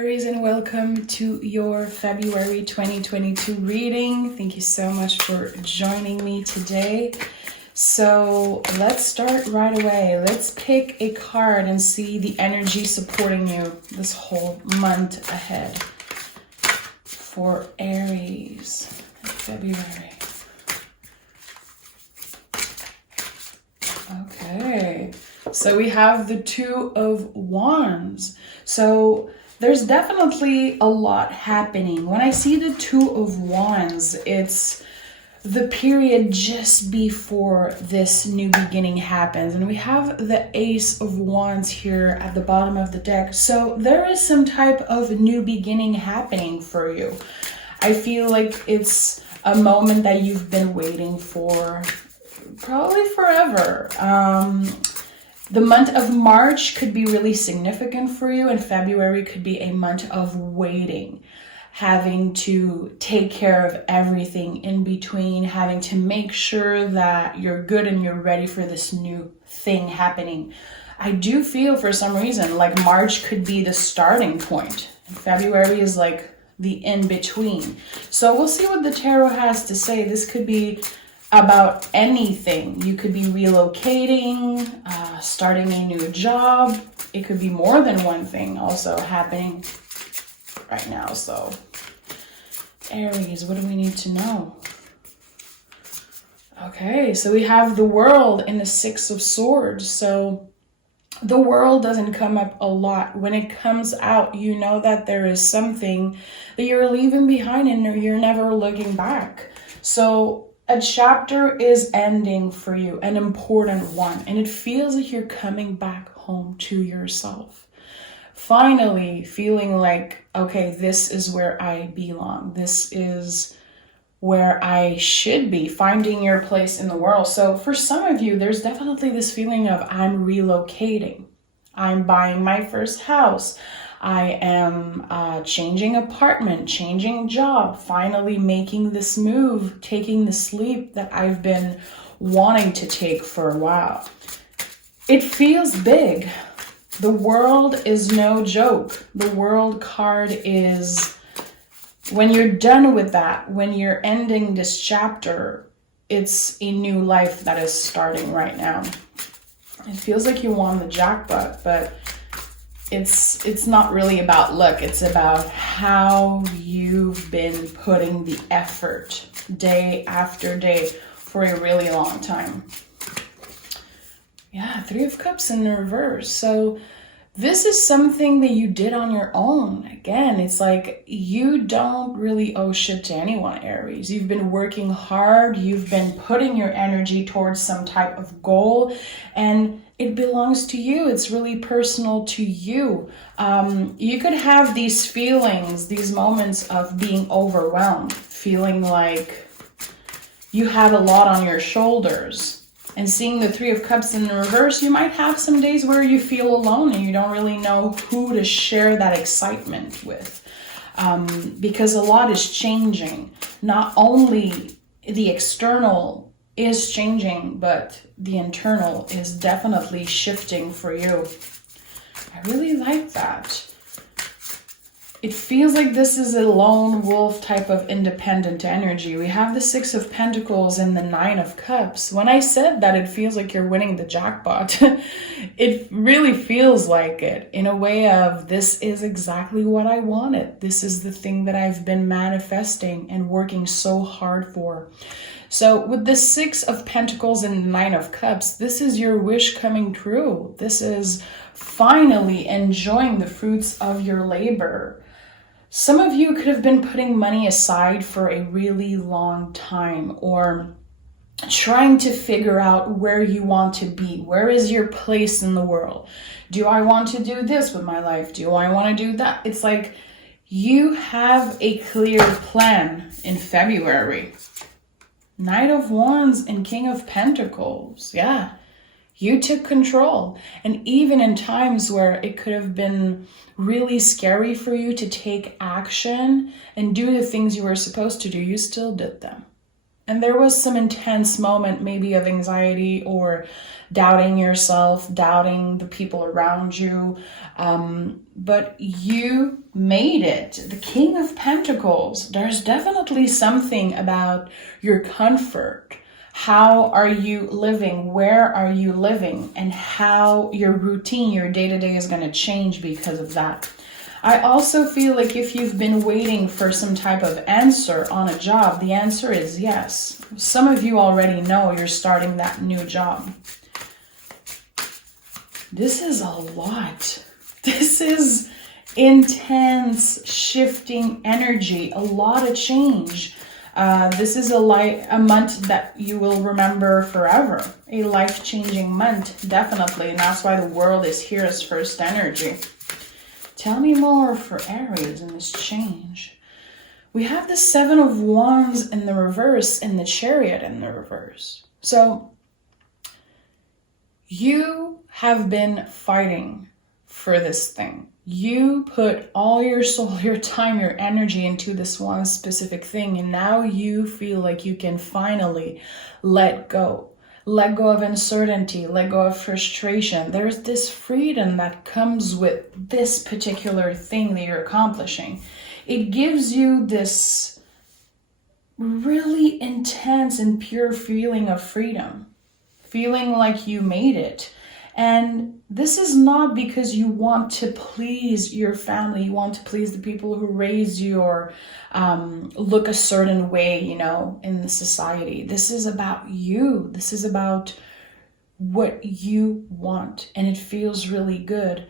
Aries, and welcome to your February 2022 reading. Thank you so much for joining me today. So let's start right away. Let's pick a card and see the energy supporting you this whole month ahead for Aries in February. Okay, so we have the Two of Wands. So there's definitely a lot happening. When I see the Two of Wands, it's the period just before this new beginning happens. And we have the Ace of Wands here at the bottom of the deck. So there is some type of new beginning happening for you. I feel like it's a moment that you've been waiting for probably forever. The month of March could be really significant for you, and February could be a month of waiting, having to take care of everything in between, having to make sure that you're good and you're ready for this new thing happening. I do feel for some reason like March could be the starting point, and February is like the in-between. So we'll see what the tarot has to say. This could be about anything. You could be relocating, starting a new job. It could be more than one thing also happening right now. So Aries, what do we need to know? Okay, so we have the World and the Six of Swords. So the World doesn't come up a lot. When it comes out, you know that there is something that you're leaving behind and you're never looking back. So a chapter is ending for you, an important one, and it feels like you're coming back home to yourself. Finally feeling like, okay, this is where I belong. This is where I should be, finding your place in the world. So for some of you, there's definitely this feeling of I'm relocating. I'm buying my first house. I am changing apartment, changing job, finally making this move, taking this leap that I've been wanting to take for a while. It feels big. The World is no joke. The World card is, when you're done with that, when you're ending this chapter, it's a new life that is starting right now. It feels like you won the jackpot, but it's not really about luck. It's about how you've been putting the effort day after day for a really long time. Yeah, Three of Cups in the reverse. So this is something that you did on your own. Again, it's like you don't really owe shit to anyone, Aries. You've been working hard. You've been putting your energy towards some type of goal, and it belongs to you. It's really personal to you. You could have these feelings, these moments of being overwhelmed, feeling like you have a lot on your shoulders. And seeing the Three of Cups in the reverse, you might have some days where you feel alone and you don't really know who to share that excitement with. Because a lot is changing. Not only the external is changing, but the internal is definitely shifting for you. I really like that. It feels like this is a lone wolf type of independent energy. We have the Six of Pentacles and the Nine of Cups. When I said that it feels like you're winning the jackpot, it really feels like it in a way of, this is exactly what I wanted. This is the thing that I've been manifesting and working so hard for. So with the Six of Pentacles and the Nine of Cups, this is your wish coming true. This is finally enjoying the fruits of your labor. Some of you could have been putting money aside for a really long time, or trying to figure out where you want to be. Where is your place in the world? Do I want to do this with my life? Do I want to do that? It's like you have a clear plan in February. Knight of Wands and King of Pentacles. Yeah. You took control. And even in times where it could have been really scary for you to take action and do the things you were supposed to do, you still did them. And there was some intense moment, maybe of anxiety or doubting yourself, doubting the people around you. But you made it. The King of Pentacles, there's definitely something about your comfort. How are you living? Where are you living? And how your routine, your day-to-day is going to change because of that. I also feel like if you've been waiting for some type of answer on a job, the answer is yes. Some of you already know you're starting that new job. This is a lot. This is intense shifting energy, a lot of change. This is a month that you will remember forever. A life-changing month, definitely. And that's why the world is here as first energy. Tell me more for Aries in this change. We have the Seven of Wands in the reverse and the Chariot in the reverse. So you have been fighting for this thing. You put all your soul, your time, your energy into this one specific thing. And now you feel like you can finally let go. Let go of uncertainty, let go of frustration. There's this freedom that comes with this particular thing that you're accomplishing. It gives you this really intense and pure feeling of freedom, feeling like you made it. And this is not because you want to please your family, you want to please the people who raised you or look a certain way, you know, in the society. This is about you. This is about what you want. And it feels really good.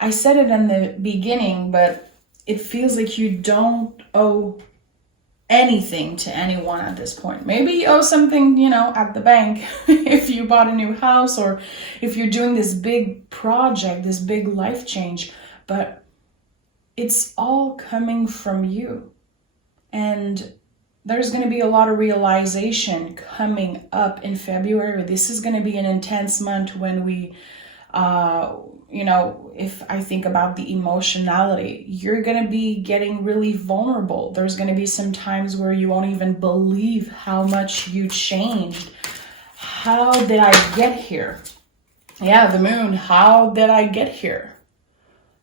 I said it in the beginning, but it feels like you don't owe anything to anyone at this point. Maybe you owe something, you know, at the bank if you bought a new house or if you're doing this big project, this big life change, but it's all coming from you. And there's going to be a lot of realization coming up in February. This is going to be an intense month when we, you know, if I think about the emotionality, you're going to be getting really vulnerable. There's going to be some times where you won't even believe how much you changed. How did I get here? Yeah, the moon. How did I get here?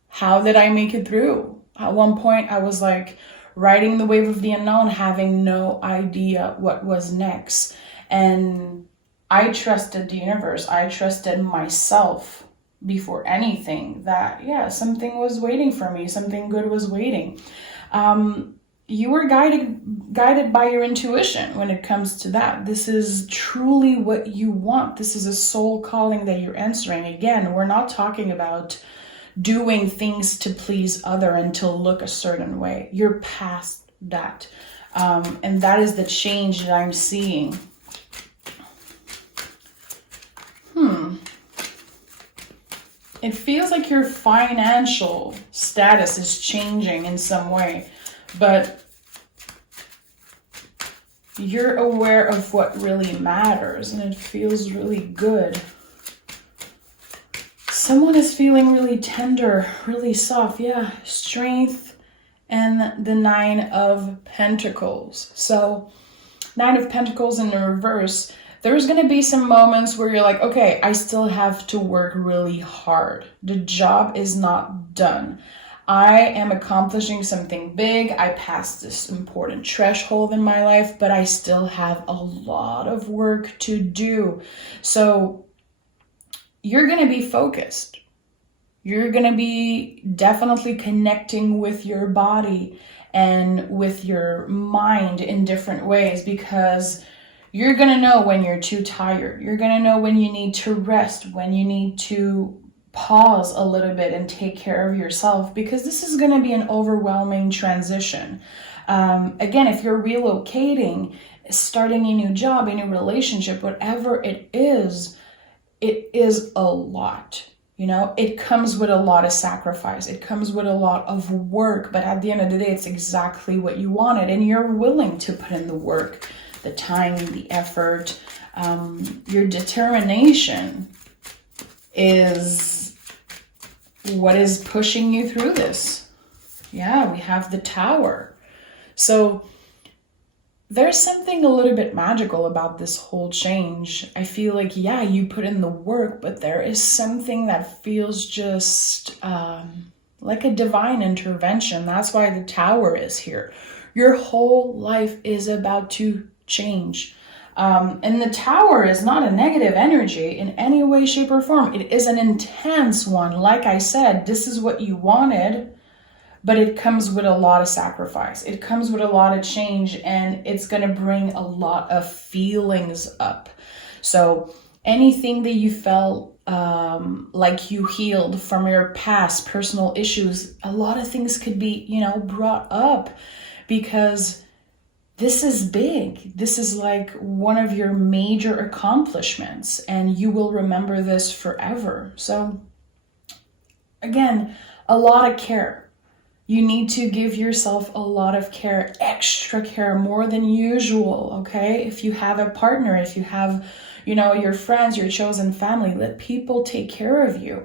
How did I make it through? At one point, I was like riding the wave of the unknown, having no idea what was next. And I trusted the universe. I trusted myself before anything that, yeah, something was waiting for me. Something good was waiting. You were guided by your intuition when it comes to that. This is truly what you want. This is a soul calling that you're answering. Again, we're not talking about doing things to please other and to look a certain way. You're past that. And that is the change that I'm seeing. It feels like your financial status is changing in some way, but you're aware of what really matters and it feels really good. Someone is feeling really tender, really soft. Yeah, strength and the Nine of Pentacles. So Nine of Pentacles in the reverse. There's going to be some moments where you're like, okay, I still have to work really hard. The job is not done. I am accomplishing something big. I passed this important threshold in my life, but I still have a lot of work to do. So you're going to be focused. You're going to be definitely connecting with your body and with your mind in different ways, because you're going to know when you're too tired. You're going to know when you need to rest, when you need to pause a little bit and take care of yourself, because this is going to be an overwhelming transition. Again, if you're relocating, starting a new job, a new relationship, whatever it is a lot. You know, it comes with a lot of sacrifice. It comes with a lot of work, but at the end of the day, it's exactly what you wanted, and you're willing to put in the work, the time, the effort. Your determination is what is pushing you through this. Yeah, we have the Tower. So there's something a little bit magical about this whole change. I feel like, yeah, you put in the work, but there is something that feels just like a divine intervention. That's why the Tower is here. Your whole life is about to change. And the Tower is not a negative energy in any way, shape, or form. It is an intense one. Like I said, this is what you wanted, but it comes with a lot of sacrifice. It comes with a lot of change, and it's going to bring a lot of feelings up. So anything that you felt like you healed from your past personal issues, a lot of things could be, brought up, because this is big. This is like one of your major accomplishments, and you will remember this forever. So again, a lot of care. You need to give yourself a lot of care, extra care, more than usual, okay? If you have a partner, if you have, your friends, your chosen family, let people take care of you.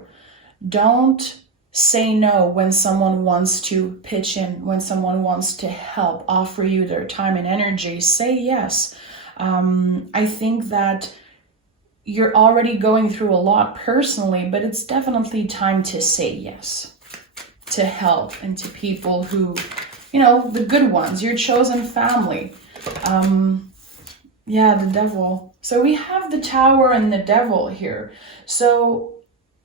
Don't say no when someone wants to pitch in, when someone wants to help, offer you their time and energy. Say yes. I think that you're already going through a lot personally, but it's definitely time to say yes to help and to people who, the good ones, your chosen family. The Devil. So we have the Tower and the Devil here. So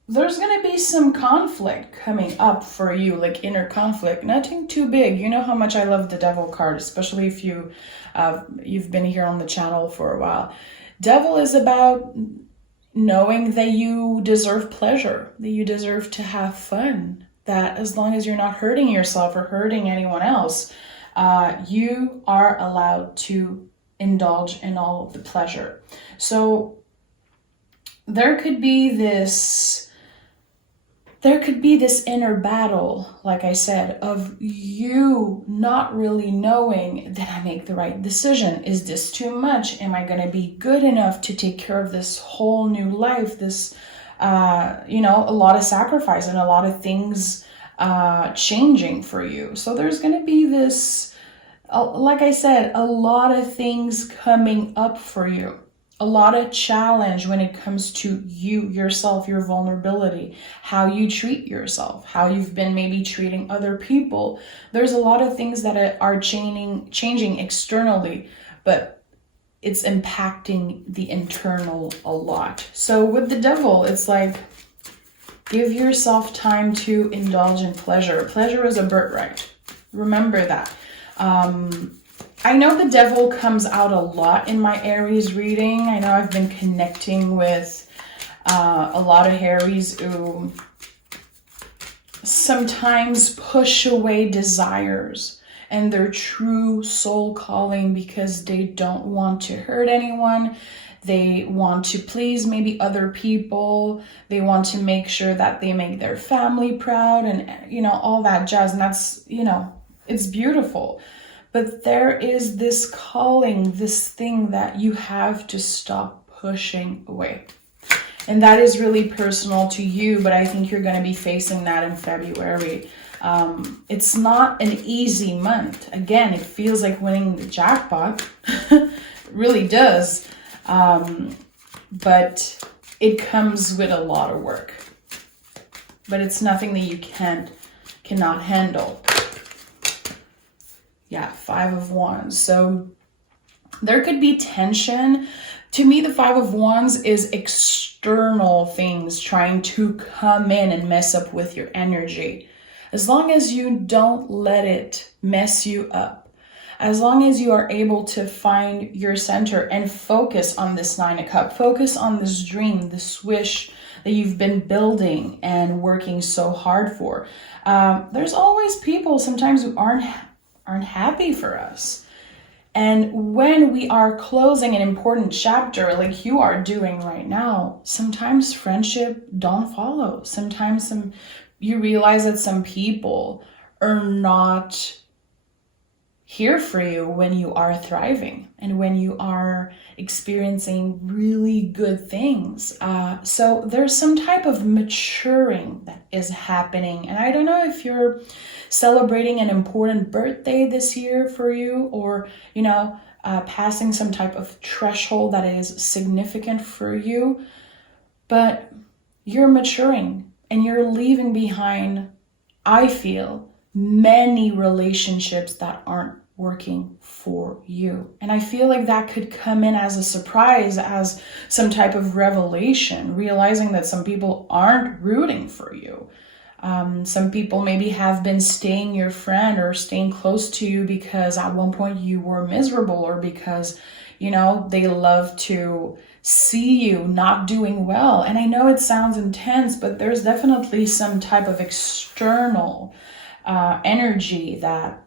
there's going to be some conflict coming up for you, like inner conflict. Nothing too big. You know how much I love the Devil card, especially if you've been here on the channel for a while. Devil is about knowing that you deserve pleasure, that you deserve to have fun, that as long as you're not hurting yourself or hurting anyone else, you are allowed to indulge in all of the pleasure. So there could be this inner battle, like I said, of you not really knowing, did I make the right decision? Is this too much? Am I going to be good enough to take care of this whole new life? This, a lot of sacrifice and a lot of things changing for you. So there's going to be this, like I said, a lot of things coming up for you. A lot of challenge when it comes to you, yourself, your vulnerability, how you treat yourself, how you've been maybe treating other people. There's a lot of things that are changing externally, but it's impacting the internal a lot. So with the Devil, it's like, give yourself time to indulge in pleasure. Pleasure is a birthright. Remember that. I know the Devil comes out a lot in my Aries reading. I know I've been connecting with a lot of Aries who sometimes push away desires and their true soul calling because they don't want to hurt anyone. They want to please maybe other people. They want to make sure that they make their family proud and, all that jazz. And that's, it's beautiful. But there is this calling, this thing that you have to stop pushing away. And that is really personal to you, but I think you're going to be facing that in February. It's not an easy month. Again, it feels like winning the jackpot. It really does. But it comes with a lot of work. But it's nothing that you cannot handle. Yeah, 5 of Wands. So there could be tension. To me, the 5 of Wands is external things trying to come in and mess up with your energy. As long as you don't let it mess you up, as long as you are able to find your center and focus on this 9 of Cups, focus on this dream, this wish that you've been building and working so hard for. There's always people sometimes who aren't happy for us. And when we are closing an important chapter like you are doing right now, sometimes friendship don't follow. Sometimes you realize that some people are not here for you when you are thriving and when you are experiencing really good things. So there's some type of maturing that is happening. And I don't know if you're celebrating an important birthday this year for you, or, passing some type of threshold that is significant for you, but you're maturing and you're leaving behind, I feel, many relationships that aren't working for you. And I feel like that could come in as a surprise, as some type of revelation, realizing that some people aren't rooting for you. Some people maybe have been staying your friend or staying close to you because at one point you were miserable, or because, they love to see you not doing well. And I know it sounds intense, but there's definitely some type of external energy that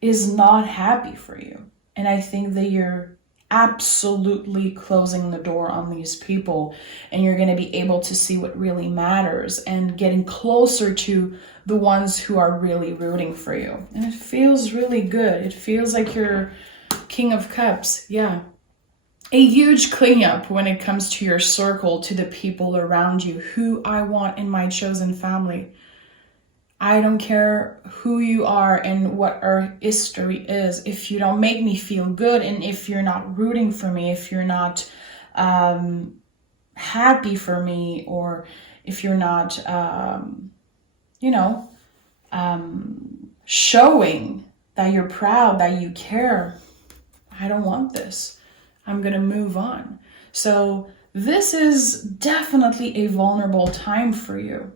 is not happy for you. And I think that you're absolutely closing the door on these people, and you're going to be able to see what really matters and getting closer to the ones who are really rooting for you. And it feels really good. It feels like you're King of Cups. Yeah. A huge cleanup when it comes to your circle, to the people around you, who I want in my chosen family. I don't care who you are and what our history is. If you don't make me feel good, and if you're not rooting for me, if you're not happy for me, or if you're not, showing that you're proud, that you care, I don't want this. I'm going to move on. So this is definitely a vulnerable time for you.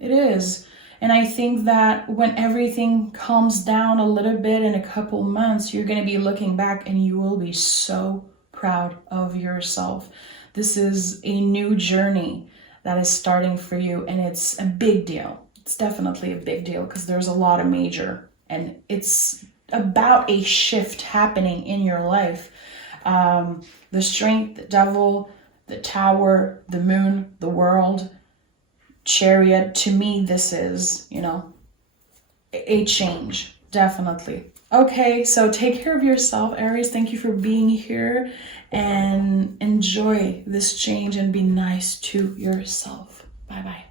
It is. And I think that when everything calms down a little bit in a couple months, you're going to be looking back and you will be so proud of yourself. This is a new journey that is starting for you, and it's a big deal. It's definitely a big deal because there's a lot of major, and it's about a shift happening in your life. The Strength, the Devil, the Tower, the Moon, the World, Chariot. To me, this is, a change, definitely. Okay, so take care of yourself, Aries. Thank you for being here, and enjoy this change and be nice to yourself. Bye-bye.